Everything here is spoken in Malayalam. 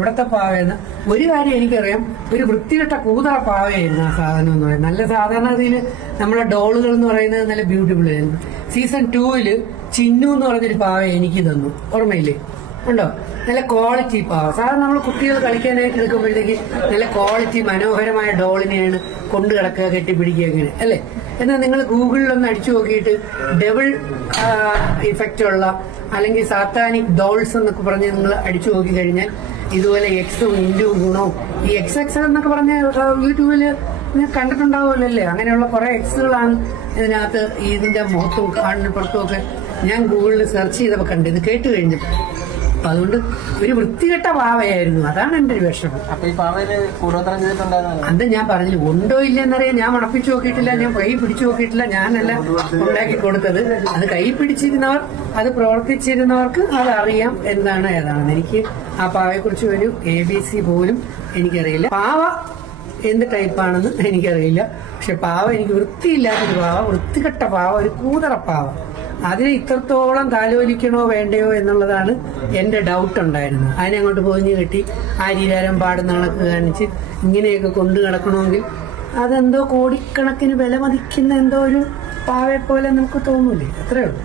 ഇവിടത്തെ പാവയെന്ന് ഒരു കാര്യം എനിക്കറിയാം, ഒരു വൃത്തികെട്ട കൂതറ പാവയായിരുന്നു ആ സാധനം എന്ന് പറയുന്നത്. നല്ല സാധാരണഗതിയിൽ നമ്മളെ ഡോളുകൾ എന്ന് പറയുന്നത് നല്ല ബ്യൂട്ടിഫുൾ ആയിരുന്നു. സീസൺ 2 ചിന്നു എന്ന് പറഞ്ഞൊരു പാവ എനിക്ക് തന്നു, ഓർമ്മയില്ലേ? ഉണ്ടോ? നല്ല ക്വാളിറ്റി പാവ. സാധാരണ നമ്മൾ കുട്ടികൾ കളിക്കാനായിട്ട് എടുക്കുമ്പോഴത്തേക്ക് നല്ല ക്വാളിറ്റി മനോഹരമായ ഡോളിനെയാണ് കൊണ്ടു കിടക്കുക, കെട്ടിപ്പിടിക്കുക, അങ്ങനെ അല്ലേ? എന്നാൽ നിങ്ങൾ ഗൂഗിളിലൊന്ന് അടിച്ചു നോക്കിയിട്ട് ഡബിൾ ഇഫക്റ്റ് ഉള്ള അല്ലെങ്കിൽ സാത്താനിക് ഡോൾസ് എന്നൊക്കെ പറഞ്ഞ് നിങ്ങൾ അടിച്ചു നോക്കി കഴിഞ്ഞാൽ ഇതുപോലെ എക്സും ഇൻഡും ഗുണവും ഈ എക്സ് എന്നൊക്കെ പറഞ്ഞ യൂട്യൂബിൽ കണ്ടിട്ടുണ്ടാവുമല്ലോ അല്ലേ? അങ്ങനെയുള്ള കുറെ എക്സുകളാണ് ഇതിനകത്ത് ഇതിന്റെ മുഖത്തും കാണിന് പുറത്തും ഒക്കെ ഞാൻ ഗൂഗിളിൽ സെർച്ച് ചെയ്തപ്പോൾ കണ്ടു, ഇത് കേട്ട് കഴിഞ്ഞപ്പോൾ. അപ്പൊ അതുകൊണ്ട് ഒരു വൃത്തികെട്ട പാവയായിരുന്നു. അതാണ് എന്റെ ഒരു വിഷമം. അത് ഞാൻ പറഞ്ഞില്ല, ഉണ്ടോ ഇല്ലെന്നറിയാം. ഞാൻ മണപ്പിച്ചു നോക്കിയിട്ടില്ല, ഞാൻ കൈ പിടിച്ചു നോക്കിയിട്ടില്ല. ഞാനല്ല ഉണ്ടാക്കി കൊടുത്തത്. അത് കൈ പിടിച്ചിരുന്നവർ, അത് പ്രവർത്തിച്ചിരുന്നവർക്ക് അതറിയാം എന്താണ് ഏതാണെന്ന്. എനിക്ക് ആ പാവയെക്കുറിച്ച് ഒരു ABC പോലും എനിക്കറിയില്ല. പാവ എന്ത് ടൈപ്പാണെന്ന് എനിക്കറിയില്ല. പക്ഷെ പാവ എനിക്ക് വൃത്തിയില്ലാത്തൊരു പാവ, വൃത്തികെട്ട പാവ, ഒരു കൂതറ പാവ. അതിനെ ഇത്രത്തോളം താലോലിക്കണോ വേണ്ടയോ എന്നുള്ളതാണ് എന്റെ ഡൗട്ട് ഉണ്ടായിരുന്നത്. അതിനെ അങ്ങോട്ട് പൊതിഞ്ഞു കെട്ടി ആരീരാരം പാടുന്ന കണക്ക് കാണിച്ച് ഇങ്ങനെയൊക്കെ കൊണ്ടു കിടക്കണമെങ്കിൽ അതെന്തോ കോടിക്കണക്കിന് വില മതിക്കുന്ന എന്തോ ഒരു പാവയെ പോലെ നമുക്ക് തോന്നൂലേ? അത്രേ ഉള്ളൂ.